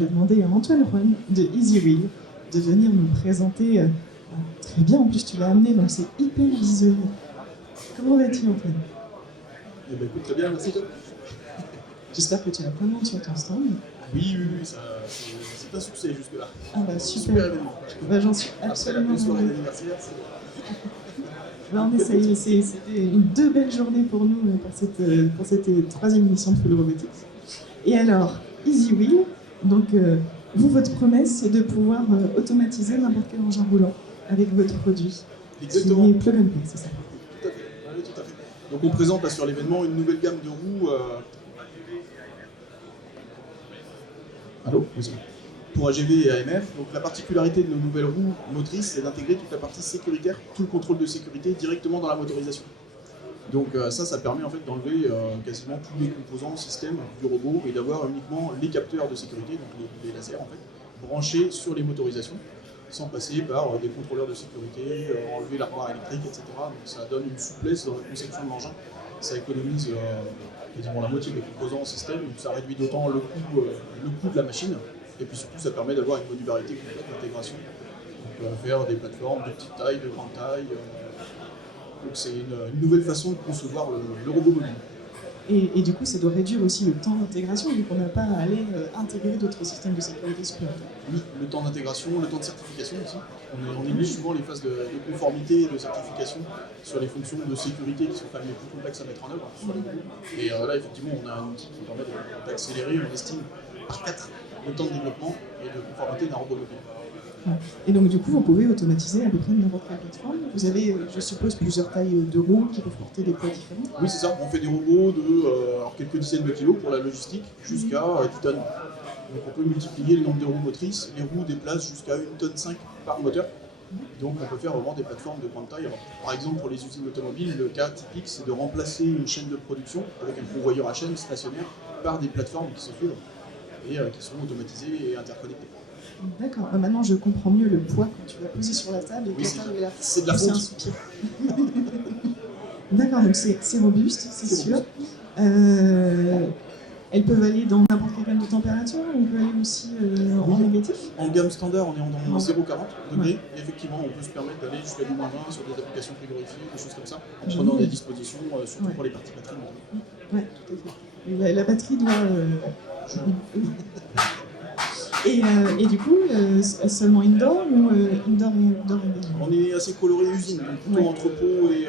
vais demander à Antoine Roine de EasyWheel de venir nous présenter. Très bien, en plus tu l'as amené, donc c'est hyper visuel. Comment vas-tu, Antoine? Eh ben, écoute, très bien, merci toi. J'espère que tu as plein de monde sur ton stand. Oui, c'est un succès jusque-là. Ah bah super, Super événement. Bah, j'en suis Après la absolument belle soirée ravie. d'anniversaire, Bah, on essaye, c'était deux belles journées pour nous pour cette troisième émission de Full Robotics. Et alors, EasyWheel, donc votre promesse, c'est de pouvoir automatiser n'importe quel engin roulant avec votre produit. exactement. C'est plug and play, c'est ça? Tout à fait. Oui, tout à fait. Donc on présente là, sur l'événement une nouvelle gamme de roues. Allô? Oui, c'est bon. Pour AGV et AMF. Donc la particularité de nos nouvelles roues motrices, c'est d'intégrer toute la partie sécuritaire, tout le contrôle de sécurité directement dans la motorisation. Donc ça permet en fait d'enlever quasiment tous les composants, systèmes du robot et d'avoir uniquement les capteurs de sécurité, donc les lasers en fait, branchés sur les motorisations, sans passer par des contrôleurs de sécurité, enlever l'armoire électrique, etc. Donc ça donne une souplesse dans la conception de l'engin. Ça économise quasiment la moitié des composants au système, donc ça réduit d'autant le coût de la machine. Et puis surtout, ça permet d'avoir une modularité complète d'intégration. On peut faire des plateformes de petite taille, de grande taille. Donc c'est une nouvelle façon de concevoir le robot mobile. Et du coup, ça doit réduire aussi le temps d'intégration, vu qu'on n'a pas à aller intégrer d'autres systèmes de sécurité supplémentaires. Oui, le temps d'intégration, le temps de certification aussi. On néglige souvent les phases de conformité et de certification sur les fonctions de sécurité qui sont quand même les plus complexes à mettre en œuvre sur les robots. Et là, effectivement, on a un outil qui permet d'accélérer, on estime, par 4 le temps de développement et de conformité d'un robot mobile. Ouais. Et donc, du coup, vous pouvez automatiser à peu près n'importe quelle plateforme. Vous avez, je suppose, plusieurs tailles de roues qui peuvent porter des poids différents. Oui, c'est ça. On fait des robots de alors quelques dizaines de kilos pour la logistique jusqu'à 10 tonnes. Donc on peut multiplier le nombre de roues motrices. Les roues déplacent jusqu'à 1,5 tonne par moteur. Donc on peut faire vraiment des plateformes de grande taille. Alors, par exemple, pour les usines automobiles, le cas typique, c'est de remplacer une chaîne de production avec un convoyeur à chaîne stationnaire par des plateformes qui sont fluides et qui sont automatisées et interconnectées. D'accord. Maintenant, je comprends mieux le poids quand tu vas poser sur la table et Oui, que la table c'est de la c'est un fonte. soupir. D'accord, donc c'est robuste, c'est sûr. robuste. Elles peuvent aller dans n'importe quelle gamme de température, on peut aller aussi en négatif. En gamme standard, on est dans 0,40 degrés. Ouais. Et effectivement, on peut se permettre d'aller jusqu'à du -20 sur des applications frigorifiques, des choses comme ça, en Génial. prenant des dispositions, surtout Ouais. pour les parties batteries. Oui, tout à fait. La batterie doit... Et du coup, seulement indoor ou indoor et outdoor également? On est assez coloré usine, donc plutôt Ouais. entrepôt et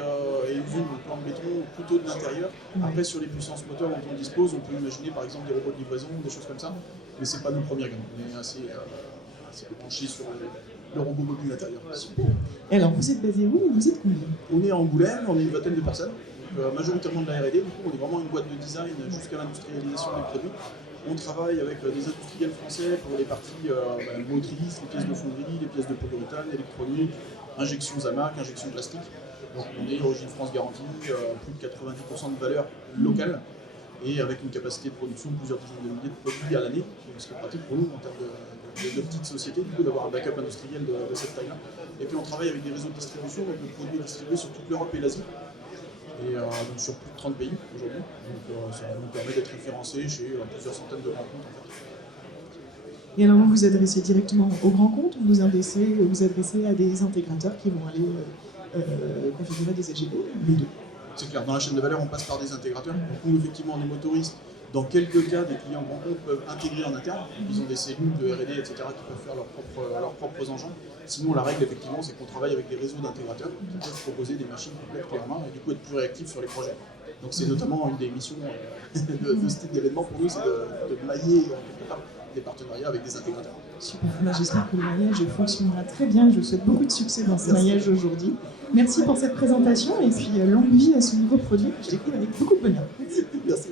usine, donc plan de béton, plutôt de l'intérieur. Ouais. Après, sur les puissances moteurs dont on dispose, on peut imaginer par exemple des robots de livraison, des choses comme ça, mais c'est pas nos premières gammes. On est assez branchés sur le robot mobile intérieur. Super. Et alors, vous êtes basé où et vous êtes combien? On est à Angoulême, on est une vingtaine de personnes, donc, majoritairement de la R&D, du coup on est vraiment une boîte de design jusqu'à l'industrialisation des produits. On travaille avec des industriels français pour les parties motrices, les pièces de fonderie, les pièces de polyuréthane, électronique, injections AMAC, injections plastiques. Donc on est Origine France garantie, plus de 90% de valeur locale et avec une capacité de production de plusieurs dizaines de milliers de produits à l'année, ce qui est pratique pour nous en termes de petites sociétés, du coup d'avoir un backup industriel de cette taille-là. Et puis on travaille avec des réseaux de distribution, donc le produit est distribué sur toute l'Europe et l'Asie. Et donc sur plus de 30 pays aujourd'hui. Donc ça nous permet d'être référencés chez plusieurs centaines de grands comptes en fait. Et alors, vous vous adressez directement aux grands comptes ou vous adressez à des intégrateurs qui vont aller configurer des AGV? Les deux. C'est clair, dans la chaîne de valeur, on passe par des intégrateurs. Donc nous, effectivement, on est motoristes. Dans quelques cas, des clients grands comptes peuvent intégrer en interne. Ils ont des cellules de R&D, etc., qui peuvent faire leurs propres engins. Sinon, la règle, effectivement, c'est qu'on travaille avec des réseaux d'intégrateurs qui peuvent proposer des machines complètes clés en main et du coup être plus réactifs sur les projets. Donc c'est notamment une des missions de ce type d'événement pour nous, c'est de mailler quelque part des partenariats avec des intégrateurs. Super. Ben, j'espère que le maillage fonctionnera très bien. Je vous souhaite beaucoup de succès dans ce maillage aujourd'hui. Merci pour cette présentation et puis longue vie à ce nouveau produit que je découvre avec beaucoup de bonheur. Merci.